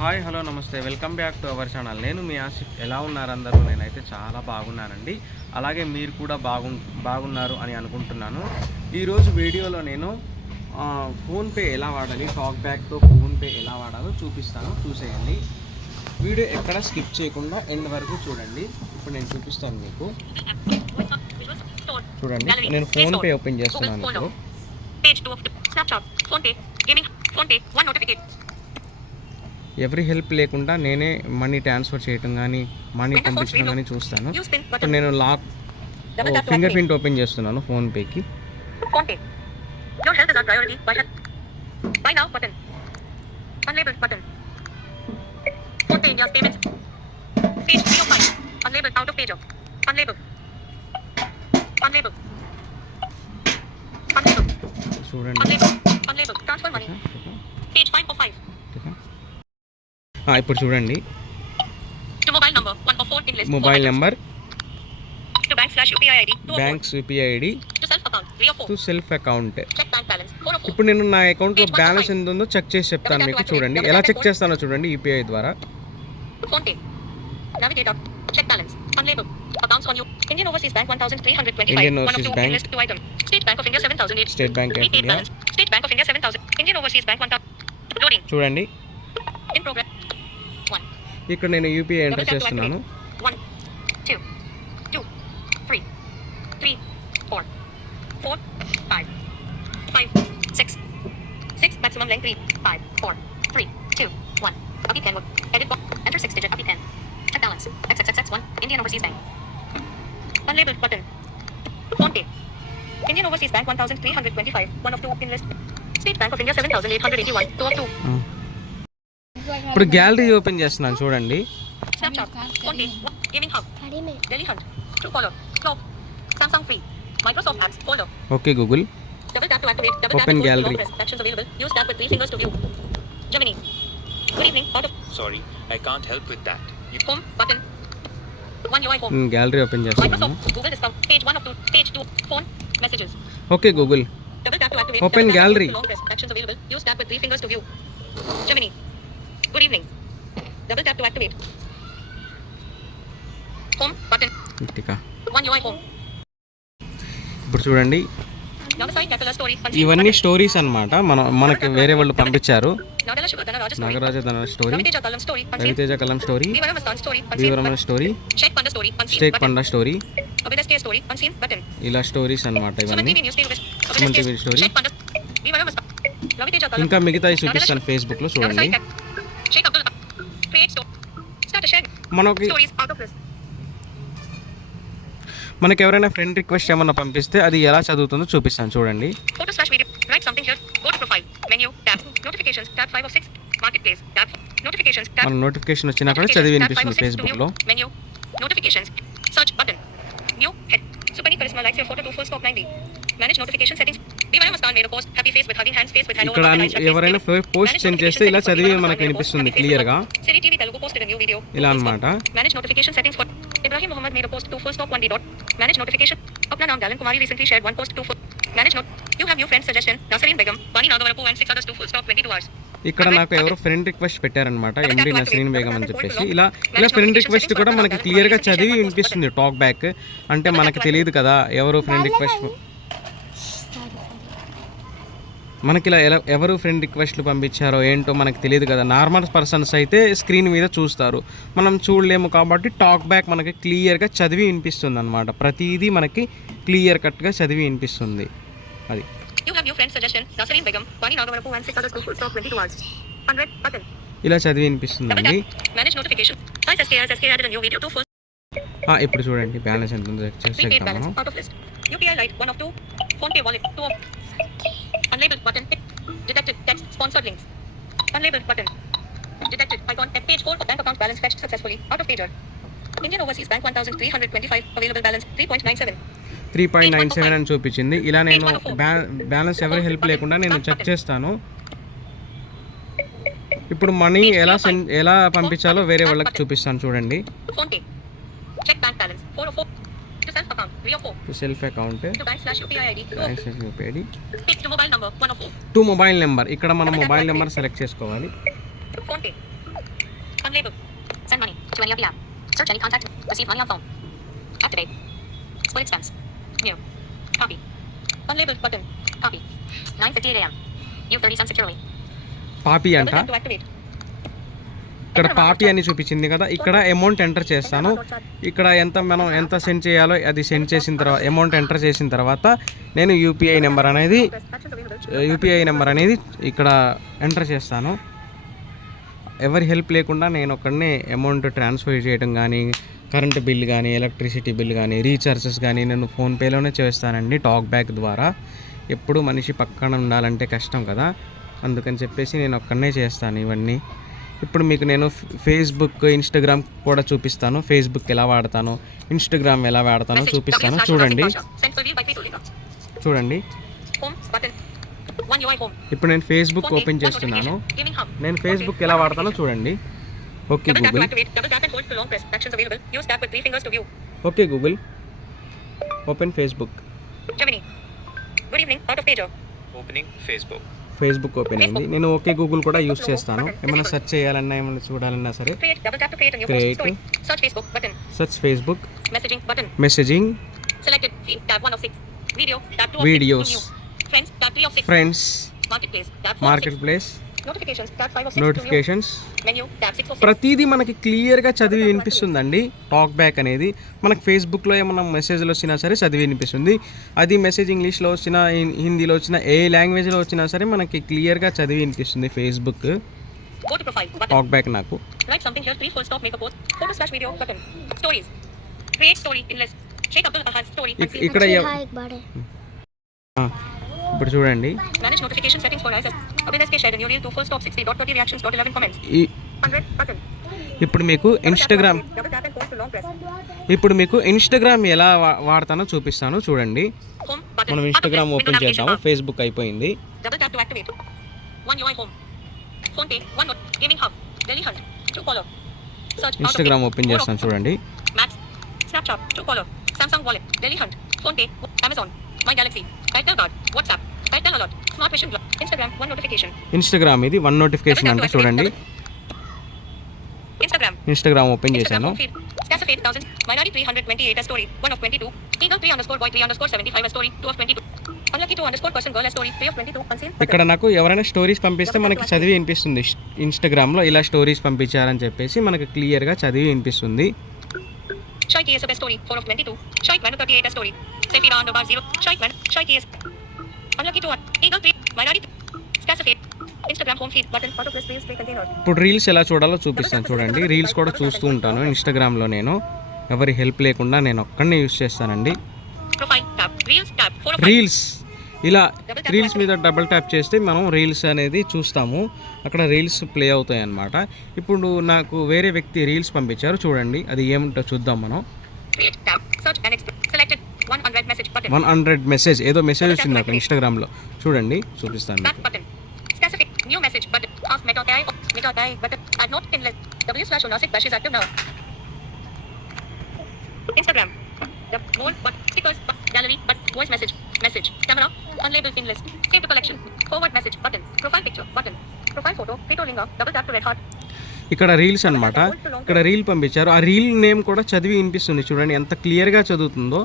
Hi hello నమస్తే welcome back to our channel. నేను మీ ఆసిఫ్. ఎలా ఉన్నారు అందరూ? నేనైతే చాలా బాగున్నానండి. అలాగే మీరు కూడా బాగున్నారు అని అనుకుంటున్నాను. ఈరోజు వీడియోలో నేను ఫోన్పే ఎలా వాడాలి, టాక్ బ్యాక్తో ఫోన్పే ఎలా వాడాలో చూపిస్తాను. చూసేయండి. వీడియో ఎక్కడ స్కిప్ చేయకుండా ఎండ్ వరకు చూడండి. ఇప్పుడు నేను చూపిస్తాను మీకు. చూడండి, నేను ఫోన్పే ఓపెన్ చేస్తున్నాను. ఎవరి హెల్ప్ లేకుండా నేనే మనీ ట్రాన్స్ఫర్ చేయటం కానీ మనీ పంపించడం కానీ చూస్తాను. ఇప్పుడు నేను ఫింగర్ ప్రింట్ ఓపెన్ చేస్తున్నాను ఫోన్పేకి. చూడండి, ఇప్పుడు చూడండి, mobile number, banks UPI ID to self account. ఇప్పుడు నేను నా అకౌంట్లో బ్యాలెన్స్ ఎంత ఉందో చెక్ చేసి చెప్తాను మీకు. చూడండి ఎలా చెక్ చేస్తానో చూడండి. యూపీఐ ద్వారా Indian overseas bank, state bank of India, చూడండి. ఇక్కడ నేను యూపీఐ ఎంటర్ చేస్తున్నాను. 1 2 2 3 3 4 4 5 5 6 6 maximum length 3 5 4 3 2 1. Copy pen, edit box, enter 6 digit copy pen. Check balance XXXX1 Indian Overseas Bank. Unlabeled button. Phonepay. Indian Overseas Bank 1325 1 of 2 in list. State Bank of India 7881 2 of 2. ఇప్పుడు gallery open చేస్తున్నాను. చూడండి, Snapchat, Phonepay, Gaming Hub, Delhi Hunt, Truecaller, Clock, Samsung Free, Microsoft Apps, Folder. Okay Google, Double tap to activate, double Open tap to gallery. press, actions available, use tap with 3 fingers to view. Gemini. Good evening, out of Sorry, I can't help with that. home button. One UI home. Gallery open చేస్తున్నాను. Microsoft, Google discount, page 1 of 2, page 2, phone, messages. Okay Google, Double tap to activate, Open double tap to gallery. long press, actions available, use tap with 3 fingers to view. Gemini. Good evening. Double tap to activate. Home button. ఇట్టిగా. One UI home. ఇప్పుడు చూడండి, Nagasai Kakala story. ఇవన్నీ స్టోరీస్ అన్నమాట. మనకి వేరే వాళ్ళు పంపించారు. Nagala Sugar Dana Raja story. నాగరాజధన story, Raviteja Kalam story. Raviteja Kalam story, Vivaram Astan story. వీవరమణ స్టోరీ, Sheikh Panda story. స్టేక్ పండా story, Abidas K story. Unseen button. ఇలా స్టోరీస్ అన్నమాట Suman ఇవన్నీ. TV News Daily. Suman TV story. Sheikh Panda. Vivaram Astan. Raviteja Kalam. ఇంకా మిగతాయి చూపిస్తాను ఫేస్బుక్లో. చూడండి, Sheikh Abdul. Create store. Start a share. మనకి Stories out of list. మనకి ఎవరైనా ఫ్రెండ్ రిక్వెస్ట్ ఏమన్నా పంపిస్తే అది ఎలా చదువుతుందో చూపిస్తాను. చూడండి, Photo/video. Write something here. Go to profile. Menu. Tab. Notifications. Tab 5 of 6. Marketplace. Tab. Notifications. Tab. మన నోటిఫికేషన్ వచ్చినా కూడా చదివి వినిపిస్తుంది ఫేస్బుక్లో. Menu. Notifications. Search button. New head. Supani Charisma likes your photo to full stop 90. Manage notification settings. Vivaram Astan made a post. Happy face with hugging hands, face with hello. ఇక్కడ ఎవరైనా post send చేస్తే ఇలా చదివి మనకు వినిపిస్తుంది క్లియర్గా. Siri TV Telugu posted a new video. ఇలా అన్నమాట. Manage notification settings for Ibrahim Muhammad made a post to full stop 1D dot. Manage notification. Apna naam Galan Kumari recently shared one post to full. Manage note. You have new friend suggestion. Nasreen Begum, Bani Nagavarapu and 6 others to full stop 22 hours. ఇక్కడ నాకు ఎవరో friend request పెట్టారనమాట, ఎండి నస్రీన్ బేగం అని చెప్పేసి. ఇలా friend request కూడా మనకి క్లియర్గా చదివి వినిపిస్తుంది టాక్ బ్యాక్. అంటే మనకి తెలియదు కదా ఎవరు ఫ్రెండ్ రిక్వెస్ట్, మనకి ఇలా ఎవరు ఫ్రెండ్ రిక్వెస్ట్లు పంపించారో ఏంటో మనకు తెలియదు కదా. నార్మల్ పర్సన్స్ అయితే స్క్రీన్ మీద చూస్తారు, మనం చూడలేము కాబట్టి టాక్ బ్యాక్ మనకి క్లియర్గా చదివి వినిపిస్తుంది అనమాట. ప్రతిదీ మనకి క్లియర్ కట్గా చదివి వినిపిస్తుంది. అది You have new friend suggestion. Nasreen Begum, Bani Nagavarapu and 6 others to full stop 22 hours. 100 button. ఇలా చదివి వినిపిస్తుందండి. Manage notification. Twice SK added a new video to full. ఇప్పుడు చూడండి బ్యాలెన్స్ ఎంత ఉందో చెక్ Prepaid చేద్దాం balance మనం. out of list. UPI Lite 1 of 2. Phonepay wallet 2 of. Unlabeled button. Detected text sponsored links. Unlabeled button. Detected icon at page 4. Bank account balance fetched successfully. Out of pager. Indian Overseas Bank 1325. Available balance 3.97. 3.97 అని చూపించింది. ఇలా నేను బ్యాలెన్స్ ఎవరి హెల్ప్ లేకుండా నేను చెక్ చేస్తాను. ఇప్పుడు మనీ ఎలా పంపించాలో వేరే వాళ్ళకి చూపిస్తాను. చూడండి, Phonepay. Check bank balance 404. To self account 304. To self account, To bank/UPI ID 2 to mobile number 104. To mobile number. ఇక్కడ మన మొబైల్ నెంబర్ సెలెక్ట్ చేసుకోవాలి. Phonepay. Unlabeled. Send money to any of the app. Search any contact. Receive money on phone. Activate. Split expense. New. Copy. Unlabeled button. Copy. 9:58 a.m. You 30 cents securely. పాపి Double అంట. tap to activate. ఇక్కడ పాపి అని చూపించింది కదా, ఇక్కడ amount enter చేస్తాను. ఇక్కడ ఎంత సెండ్ చేయాలో అది సెండ్ చేసిన తర్వాత అమౌంట్ ఎంటర్ చేసిన తర్వాత నేను యూపీఐ నెంబర్ అనేది ఇక్కడ ఎంటర్ చేస్తాను. ఎవరి హెల్ప్ లేకుండా నేను ఒక్కడనే అమౌంట్ ట్రాన్స్ఫర్ చేయడం కానీ, కరెంట్ బిల్ కానీ, ఎలక్ట్రిసిటీ బిల్ కానీ, రీఛార్జెస్ కానీ నేను ఫోన్పేలోనే చేస్తానండి టాక్ బ్యాక్ ద్వారా. ఎప్పుడు మనిషి పక్కన ఉండాలంటే కష్టం కదా, అందుకని చెప్పేసి నేను ఒక్కడనే చేస్తాను ఇవన్నీ. ఇప్పుడు మీకు నేను ఫేస్బుక్, ఇన్స్టాగ్రామ్ కూడా చూపిస్తాను. ఫేస్బుక్ ఎలా వాడతాను, ఇన్స్టాగ్రామ్ ఎలా వాడతానో చూపిస్తాను. చూడండి. Home button. One UI home. ఇప్పుడు నేను ఫేస్బుక్ ఓపెన్ చేస్తున్నాను. నేను ఫేస్బుక్ ఎలా వాడతానో చూడండి. Okay Double tap to Google. activate. Double tap and hold for long press. Actions available. Use tap with 3 fingers to view. Okay Google. Open Facebook. Gemini. Good evening. Out of pager. Opening Facebook. Facebook open అయింది. నేను okay Google కూడా యూస్ చేస్తాను. ఏమైనా సెర్చ్ చేయాలన్నా, ఏమైనా చూడాలన్నా సరే. Create. Double tap to create a new Create. story. Search Facebook button. Search Facebook. Messaging button. Messaging. Selected. Feed. Tab 1 of 6. Video. Tab 2 of 6. Videos. New. Friends. Tab 3 of 6. Friends. Marketplace. Tab 4 of 6. Market place. Notifications. Tab 5 of 6. Notifications. Menu. Tab 6 of 6. ప్రతిదీ మనకి క్లియర్గా చదివి వినిపిస్తుందండి. Talk back అనేది మనకి ఫేస్బుక్లో ఏమన్నా మెసేజ్లు వచ్చినా సరే చదివి వినిపిస్తుంది. అది మెసేజ్ ఇంగ్లీష్లో వచ్చినా, హిందీలో వచ్చినా, ఏ లాంగ్వేజ్లో వచ్చినా సరే మనకి క్లియర్గా చదివి వినిపిస్తుంది Facebook. Go to profile button. Talk back నాకు. Write something here. 3 full stop. Make a post. Photo/video button. Stories. Create story in list. Sheikh Abdul Ahad story. ఇక్కడ ఇప్పుడు చూడండి. Manage notification settings for ISS. Abin SK shared a new reel 2 full stop 60.30 reactions. 11 comments. 100 button. ఇప్పుడు మీకు Instagram Double tap and hold for long press. ఎలా వాడతానో చూపిస్తాను చూడండి. Home button. మనం ఇన్స్టాగ్రామ్ ఓపెన్ చేద్దాము. ఫేస్బుక్ అయిపోయింది. Double tap to activate. One UI home. Phone pay. One note. Gaming hub. Delhi Hunt. Truecaller. Search. Instagram open చేస్తాను చూడండి. Maps. Snapchat. Truecaller. Samsung Wallet. Delhi Hunt. Phone pay. Amazon. My Galaxy. Title Guard. WhatsApp. Title Alert. Smart Vision. Instagram. One notification. Instagram ఇది 1 నోటిఫికేషన్ అంటే చూడండి. Instagram. Instagram open చేశాను. Scasaf 8000. Minority 328 a story. 1 of 22. Eagle 3_boy 3_75 a story. 2 of 22. Unlucky 2_person girl a story. 3 of 22. Unseen. ఇక్కడ నాకు ఎవరైనా స్టోరీస్ పంపిస్తే మనకి చదివి వినిపిస్తుంది. ఇన్స్టాగ్రామ్లో ఇలా స్టోరీస్ పంపించారని చెప్పేసి మనకి క్లియర్గా చదివి వినిపిస్తుంది. Chai KS a story. 4 of 22. Chai 38 a story. Safira _0. Chai KS. Unlucky 2. Eagle 3. Minority. Scasaf 8. Instagram home feed button. Auto press please play container. ఇప్పుడు రీల్స్ ఎలా చూడాలో చూపిస్తాను చూడండి. రీల్స్ కూడా చూస్తూ ఉంటాను ఇన్స్టాగ్రామ్లో. నేను ఎవరి హెల్ప్ లేకుండా నేను ఒక్కడనే యూస్ చేస్తానండి. Profile tab. Reels tab. 4 of 5. రీల్స్ ఇలా రీల్స్ మీద డబుల్ ట్యాప్ చేస్తే మనం రీల్స్ అనేది చూస్తాము. అక్కడ రీల్స్ ప్లే అవుతాయి అన్నమాట. ఇప్పుడు నాకు వేరే వ్యక్తి రీల్స్ పంపించారు చూడండి. అది ఏమిటో చూద్దాం మనం. Create tab. Search and explore. Selected. 100 message button. 100 మెసేజ్ ఏదో మెసేజ్ వచ్చింది అక్కడ ఇన్స్టాగ్రామ్లో చూడండి. చూపిస్తాను Back button. Specific. New message button. Ask Meta AI. Meta AI button. Add note in list. W/Onasik Bash is active now. Instagram. The more but stickers but gallery but voice message camera unlabeled pin list save to collection forward message button profile picture button profile photo photo link double tap to red heart. ఇక్కడ రీల్స్ అన్నమాట. ఇక్కడ రీల్ పంపించారు. ఆ reel name కూడా చదివి వినిపిస్తుంది చూడండి ఎంత క్లియర్గా చదువుతుందో.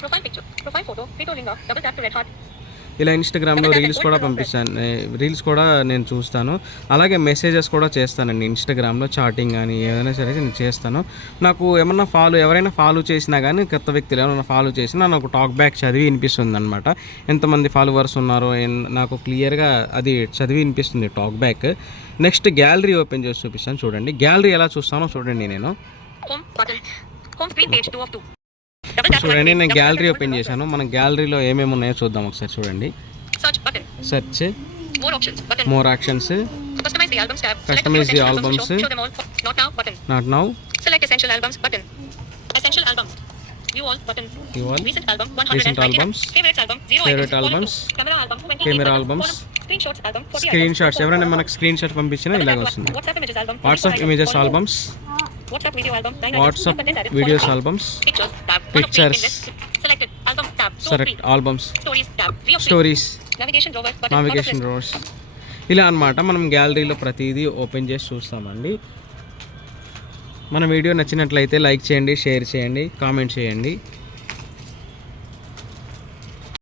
Profile picture profile photo photo link double tap to red heart. ఇలా ఇన్స్టాగ్రామ్లో రీల్స్ కూడా పంపిస్తాను. రీల్స్ కూడా నేను చూస్తాను. అలాగే మెసేజెస్ కూడా చేస్తానండి ఇన్స్టాగ్రామ్లో. చాటింగ్ కానీ ఏదైనా సరే నేను చేస్తాను. నాకు ఏమన్నా ఎవరైనా ఫాలో చేసినా కానీ, కొత్త వ్యక్తులు ఏమైనా ఫాలో చేసినా నాకు టాక్ బ్యాక్ చదివి వినిపిస్తుంది అనమాట. ఎంతమంది ఫాలోవర్స్ ఉన్నారో నాకు క్లియర్గా అది చదివి వినిపిస్తుంది talk back. Next gallery open చేసి చూపిస్తాను చూడండి. గ్యాలరీ ఎలా చూస్తానో చూడండి. నేను home button home screen page 2 of 2. చూడండి నేను గ్యాలరీ ఓపెన్ చేశాను. మన గ్యాలరీలో ఏమేమి ఉన్నాయో చూద్దాం ఒకసారి చూడండి. Search button. Search. More options button. More actions. Customize the albums tab. Customize the albums. Show them all. Not now button. Not now. Select essential albums button. Essential albums. View all button. View all. Recent album Recent 199. albums. Favorites album 0 Favorite items. albums. Camera album 28 Camera button. albums. Column. Screenshots album 40 screen items. Shots ఎవరైనా మనకు screen shot పంపించినా ఇలాగ వస్తుంది. WhatsApp images album. WhatsApp 44 images items. Albums. WhatsApp video album 9 items. WhatsApp Content added. Videos 45. Albums. Pictures tab. Pictures. Selected album tab. Select albums. Stories tab. 3 of 3. Stories. Navigation drawer button. Navigation రోస్. ఇలా అన్నమాట మనం గ్యాలరీలో ప్రతిదీ ఓపెన్ చేసి చూస్తామండి. మన వీడియో నచ్చినట్లయితే లైక్ చేయండి, షేర్ చేయండి, కామెంట్ చేయండి.